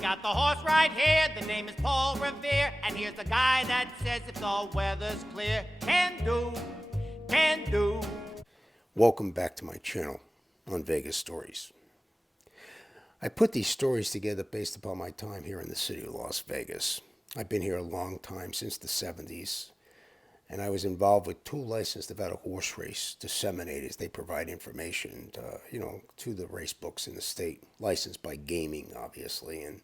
got the horse right here, the name is Paul Revere, and here's the guy that says if the weather's clear, can do. Welcome back to my channel on Vegas Stories. I put these stories together based upon my time here in the city of Las Vegas. I've been here a long time, since the 70s, and I was involved with two licensed Nevada horse race disseminators. They provide information, to the race books in the state, licensed by gaming, obviously. And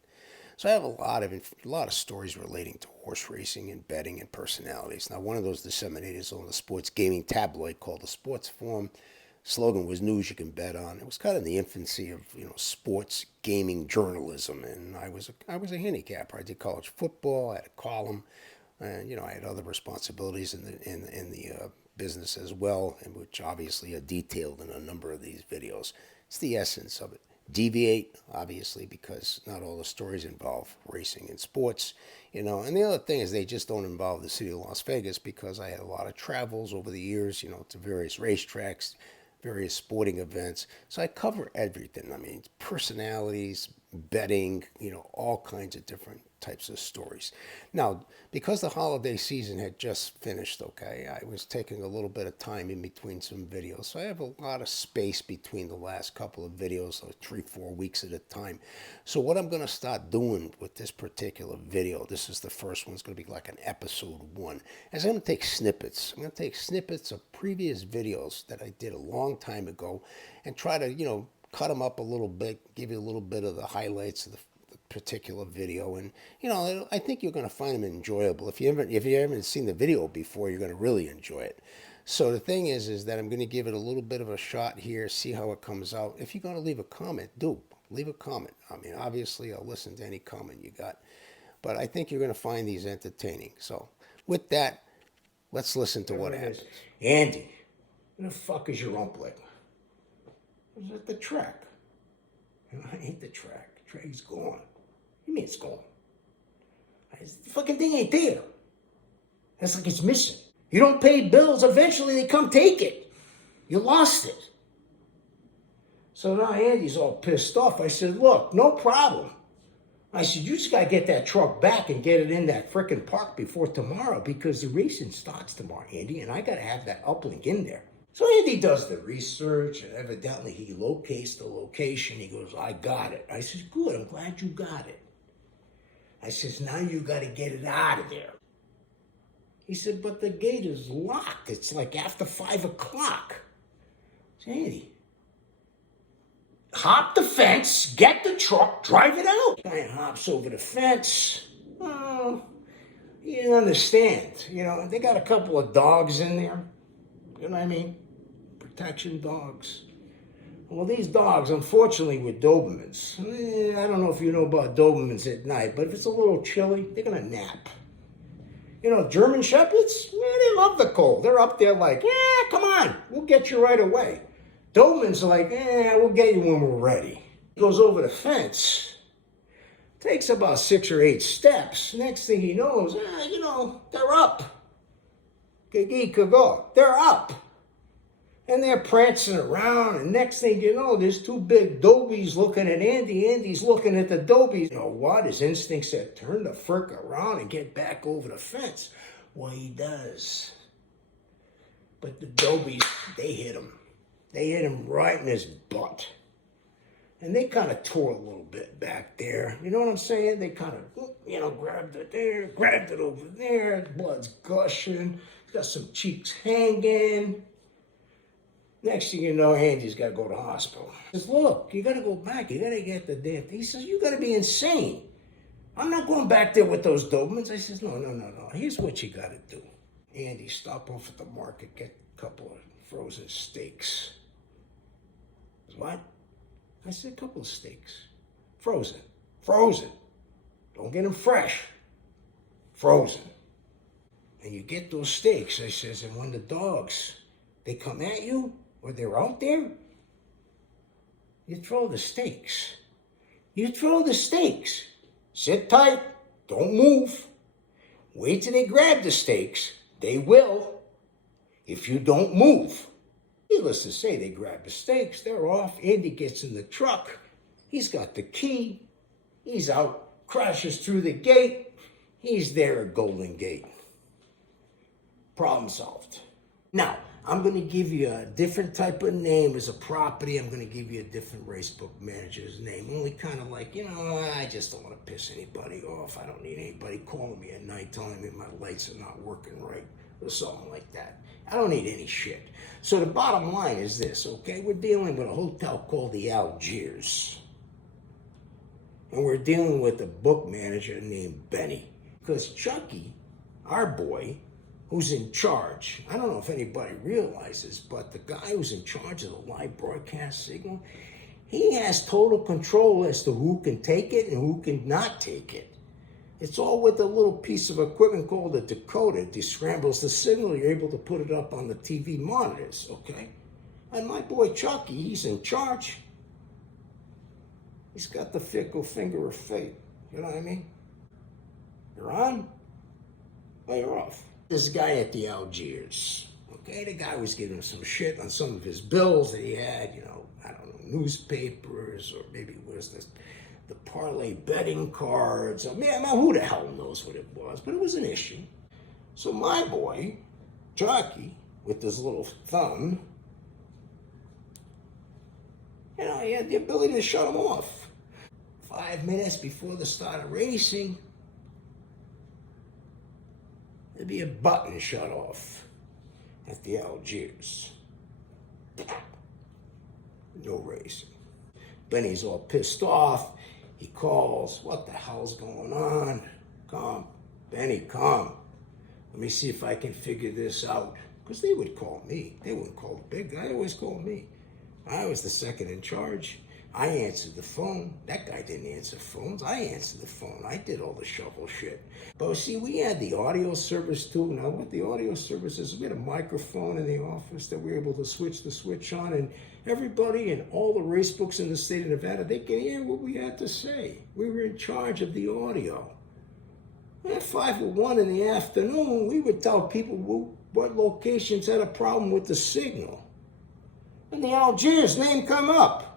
so I have a lot of stories relating to horse racing and betting and personalities. Now, one of those disseminators on the sports gaming tabloid called the Sports Forum. Slogan was "News you can bet on." It was kind of in the infancy of sports gaming journalism, and I was a handicapper. I did college football. I had a column. And I had other responsibilities in the business as well, and which obviously are detailed in a number of these videos. It's the essence of it. Deviate, obviously, because not all the stories involve racing and sports, And the other thing is they just don't involve the city of Las Vegas, because I had a lot of travels over the years, to various racetracks, various sporting events. So I cover everything. I mean, personalities, betting, all kinds of different types of stories. Now, because the holiday season had just finished, I was taking a little bit of time in between some videos. So I have a lot of space between the last couple of videos, so 3-4 weeks at a time. So what I'm going to start doing with this particular video, this is the first one, it's going to be like an episode 1, is I'm going to take snippets. I'm going to take snippets of previous videos that I did a long time ago and try to, cut them up a little bit, give you a little bit of the highlights of the particular video, and I think you're going to find them enjoyable. If you haven't seen the video before, you're going to really enjoy it. So the thing is that I'm going to give it a little bit of a shot here, see how it comes out. If you're going to leave a comment, do leave a comment. I mean, obviously I'll listen to any comment you got, but I think you're going to find these entertaining. So with that, let's listen to what happens. Andy, where the fuck is your umpling? I was at the track. I hate the track. The track's gone. What do you mean it's gone? The fucking thing ain't there. It's like it's missing. You don't pay bills, eventually they come take it. You lost it. So now Andy's all pissed off. I said, look, no problem. I said, you just got to get that truck back and get it in that frickin' park before tomorrow, because the racing starts tomorrow, Andy, and I got to have that uplink in there. So Andy does the research, and evidently he locates the location. He goes, I got it. I says, good, I'm glad you got it. I says, now you got to get it out of there. He said, but the gate is locked. It's like after 5 o'clock. I said, Andy, hop the fence, get the truck, drive it out. Guy hops over the fence. Oh, you didn't understand. They got a couple of dogs in there. You know what I mean? Protection dogs. Well, these dogs, unfortunately, were Dobermans. I don't know if you know about Dobermans at night, but if it's a little chilly, they're going to nap. German Shepherds, they love the cold. They're up there like, come on, we'll get you right away. Dobermans are like, we'll get you when we're ready. He goes over the fence, takes about 6 or 8 steps. Next thing he knows, they're up. They're up. And they're prancing around, and next thing you know, there's 2 big dobies looking at Andy. Andy's looking at the dobies. You know what? His instinct said, turn the frick around and get back over the fence. Well, he does. But the dobies, they hit him. They hit him right in his butt. And they kind of tore a little bit back there. You know what I'm saying? They kind of, grabbed it there, grabbed it over there. Blood's gushing. He's got some cheeks hanging. Next thing you know, Andy's got to go to the hospital. He says, look, you got to go back. You got to get the damn thing. He says, you got to be insane. I'm not going back there with those Dobermans. I says, no. Here's what you got to do. Andy, stop off at the market, get a couple of frozen steaks. He says, what? I said, a couple of steaks. Frozen. Don't get them fresh. Frozen. And you get those steaks, I says, and when the dogs, they come at you, or they're out there, you throw the steaks. Sit tight. Don't move. Wait till they grab the steaks. They will. If you don't move. Needless to say, they grab the steaks. They're off. Andy gets in the truck. He's got the key. He's out. crashes through the gate. He's there at Golden Gate. Problem solved. Now, I'm going to give you a different type of name as a property. I'm going to give you a different racebook manager's name. Only kind of like, I just don't want to piss anybody off. I don't need anybody calling me at night telling me my lights are not working right or something like that. I don't need any shit. So the bottom line is this, okay? We're dealing with a hotel called the Algiers. And we're dealing with a book manager named Benny. Because Chucky, our boy, who's in charge, I don't know if anybody realizes, but the guy who's in charge of the live broadcast signal, he has total control as to who can take it and who can not take it. It's all with a little piece of equipment called a decoder. It descrambles the signal. You're able to put it up on the TV monitors, okay? And my boy Chucky, he's in charge. He's got the fickle finger of fate. You know what I mean? You're on, or you're off. This guy at the Algiers, okay? The guy was giving him some shit on some of his bills that he had, I don't know, newspapers, or maybe it was the parlay betting cards. Man, who the hell knows what it was, but it was an issue. So my boy, Chucky, with his little thumb, he had the ability to shut him off. 5 minutes before the start of racing, there'd be a button shut off at the Algiers. No racing. Benny's all pissed off. He calls, what the hell's going on? Come, Benny, come. Let me see if I can figure this out. Because they would call me. They wouldn't call the big guy. They always called me. I was the second in charge. I answered the phone. That guy didn't answer phones. I answered the phone. I did all the shovel shit. But see, we had the audio service too. Now, what the audio service is, we had a microphone in the office that we were able to switch the switch on, and everybody and all the race books in the state of Nevada, they could hear what we had to say. We were in charge of the audio. At 5:01 in the afternoon, we would tell people what locations had a problem with the signal. And the Algiers name come up.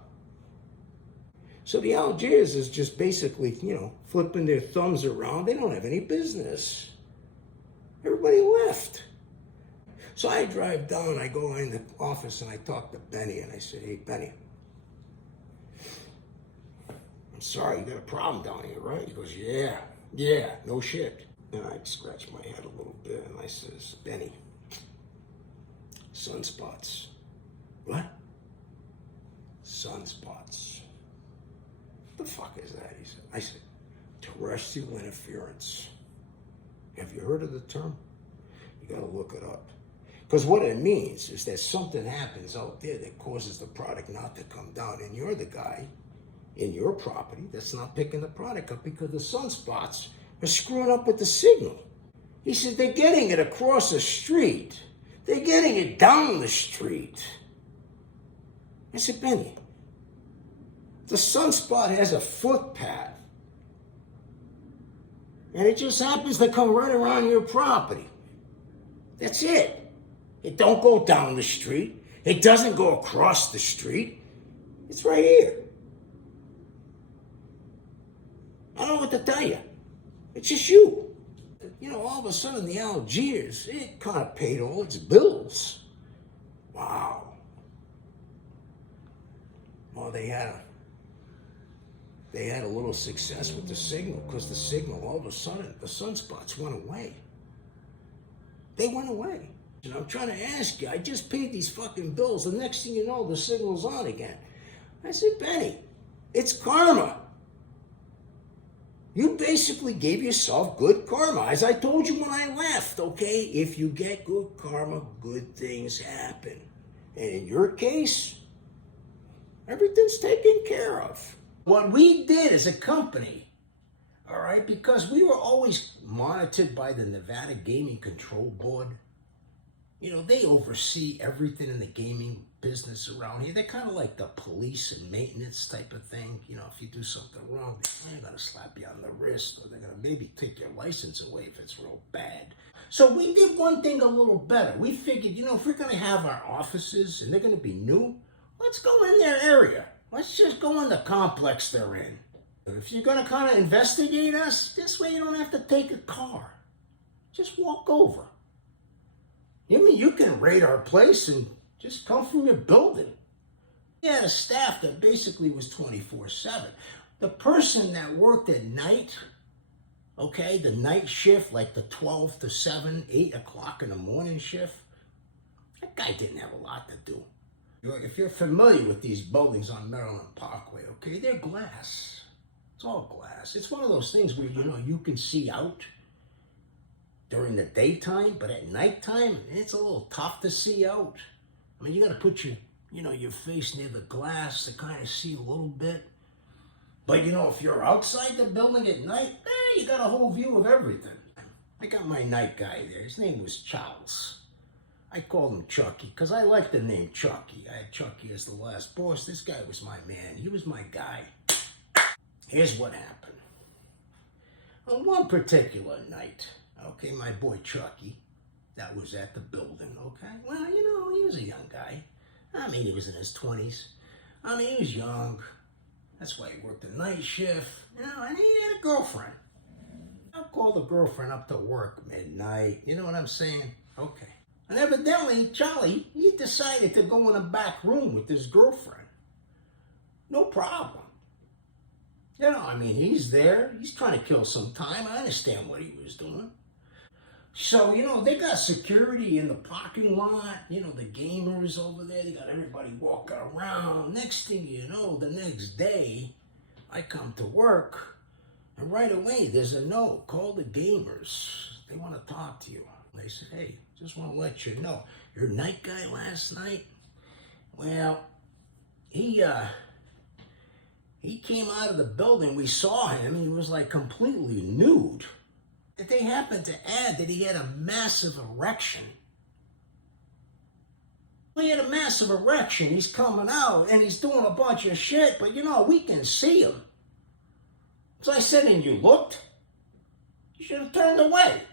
So the Algiers is just basically, flipping their thumbs around. They don't have any business. Everybody left. So I drive down, I go in the office and I talk to Benny and I say, hey, Benny, I'm sorry, you got a problem down here, right? He goes, yeah, no shit. And I scratch my head a little bit and I says, Benny, sunspots. What? Sunspots. What the fuck is that? He said. I said, terrestrial interference. Have you heard of the term? You gotta look it up. Because what it means is that something happens out there that causes the product not to come down, and you're the guy in your property that's not picking the product up because the sunspots are screwing up with the signal. He said, they're getting it across the street. They're getting it down the street. I said, Benny, the sunspot has a footpath. And it just happens to come right around your property. That's it. It don't go down the street. It doesn't go across the street. It's right here. I don't know what to tell you. It's just you. All of a sudden the Algiers, it kind of paid all its bills. Wow. Well, they had a little success with the signal because the signal, all of a sudden, the sunspots went away. They went away. And I'm trying to ask you, I just paid these fucking bills. The next thing you know, the signal's on again. I said, Benny, it's karma. You basically gave yourself good karma. As I told you when I left, okay? If you get good karma, good things happen. And in your case, everything's taken care of. What we did as a company, all right, because we were always monitored by the Nevada Gaming Control Board. They oversee everything in the gaming business around here. They're kind of like the police and maintenance type of thing. If you do something wrong, they're going to slap you on the wrist, or they're going to maybe take your license away if it's real bad. So we did one thing a little better. We figured, if we're going to have our offices and they're going to be new, let's go in their area. Let's just go in the complex they're in. If you're going to kind of investigate us, this way you don't have to take a car. Just walk over. You mean you can raid our place and just come from your building? We had a staff that basically was 24/7. The person that worked at night, okay, the night shift, like the 12 to 7, 8 o'clock in the morning shift, that guy didn't have a lot to do. If you're familiar with these buildings on Maryland Parkway, okay, they're glass. It's all glass. It's one of those things where, you can see out during the daytime, but at nighttime, it's a little tough to see out. I mean, you got to put your face near the glass to kind of see a little bit. But, if you're outside the building at night, you got a whole view of everything. I got my night guy there. His name was Charles. I called him Chucky because I like the name Chucky. I had Chucky as the last boss. This guy was my man. He was my guy. Here's what happened. On one particular night, okay, my boy Chucky, that was at the building, okay? Well, he was a young guy. I mean, he was in his 20s. I mean, he was young. That's why he worked the night shift, and he had a girlfriend. I called the girlfriend up to work midnight, you know what I'm saying? Okay. And evidently, Charlie, he decided to go in a back room with his girlfriend. No problem. He's there. He's trying to kill some time. I understand what he was doing. So, they got security in the parking lot. The gamers over there. They got everybody walking around. Next thing you know, the next day, I come to work. And right away, there's a note. Call the gamers. They want to talk to you. They said, hey, just want to let you know. Your night guy last night, well, he came out of the building. We saw him. He was like completely nude. They happened to add that he had a massive erection. He had a massive erection. He's coming out and he's doing a bunch of shit, but we can see him. So I said, and you looked? You should have turned away.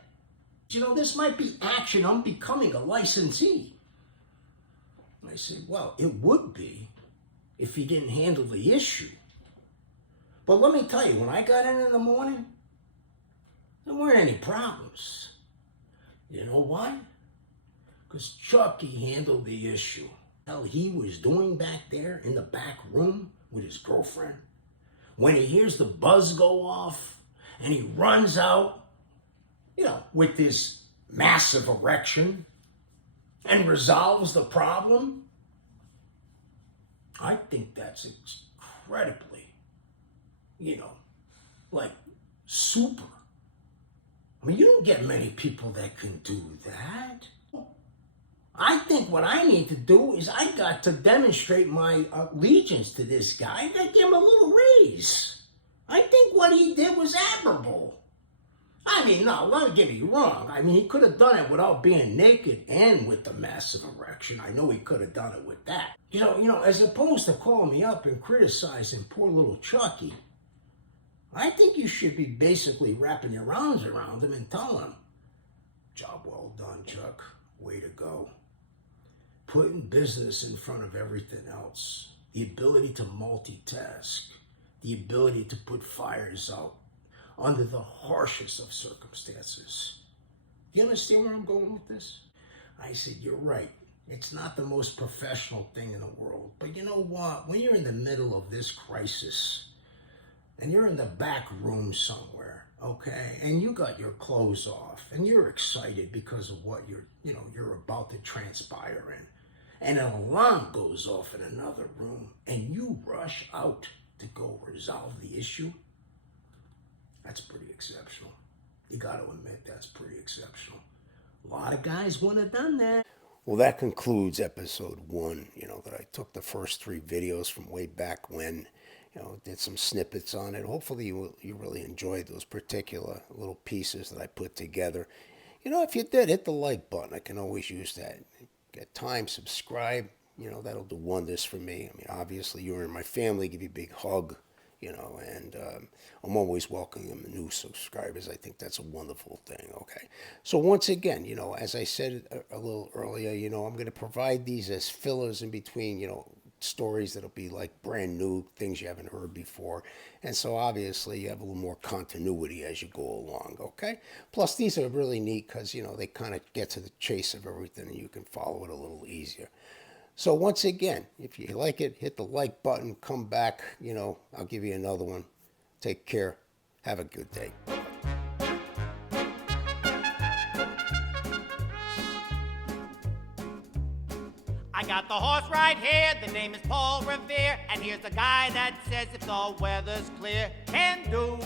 This might be action. I'm becoming a licensee. And I said, well, it would be if he didn't handle the issue. But let me tell you, when I got in the morning, there weren't any problems. You know why? Because Chucky handled the issue. Hell, he was doing back there in the back room with his girlfriend. When he hears the buzz go off and he runs out, with this massive erection and resolves the problem, I think that's incredibly, super. I mean, you don't get many people that can do that. I think what I need to do is I got to demonstrate my allegiance to this guy. I got to give him a little raise. I think what he did was admirable. No, don't get me wrong. He could have done it without being naked and with the massive erection. I know he could have done it with that. As opposed to calling me up and criticizing poor little Chucky, I think you should be basically wrapping your arms around him and telling him, job well done, Chuck. Way to go. Putting business in front of everything else. The ability to multitask. The ability to put fires out under the harshest of circumstances. You understand where I'm going with this? I said, you're right. It's not the most professional thing in the world. But you know what? When you're in the middle of this crisis, and you're in the back room somewhere, okay, and you got your clothes off, and you're excited because of what you're about to transpire in, and an alarm goes off in another room, and you rush out to go resolve the issue, that's pretty exceptional. You got to admit that's pretty exceptional. A lot of guys wouldn't have done that. Well, that concludes episode 1, that I took the first 3 videos from way back when, did some snippets on it. Hopefully you really enjoyed those particular little pieces that I put together. If you did, hit the like button. I can always use that. Get time, subscribe, that'll do wonders for me. Obviously you're in my family, give you a big hug. And I'm always welcoming new subscribers. I think that's a wonderful thing, okay? So once again, as I said a little earlier, I'm going to provide these as fillers in between, stories that'll be like brand new, things you haven't heard before. And so obviously you have a little more continuity as you go along, okay? Plus these are really neat because, you know, they kind of get to the chase of everything and you can follow it a little easier. So once again, if you like it, hit the like button, come back, you know, I'll give you another one. Take care. Have a good day. I got the horse right here, the name is Paul Revere, and here's the guy that says if the weather's clear, can do.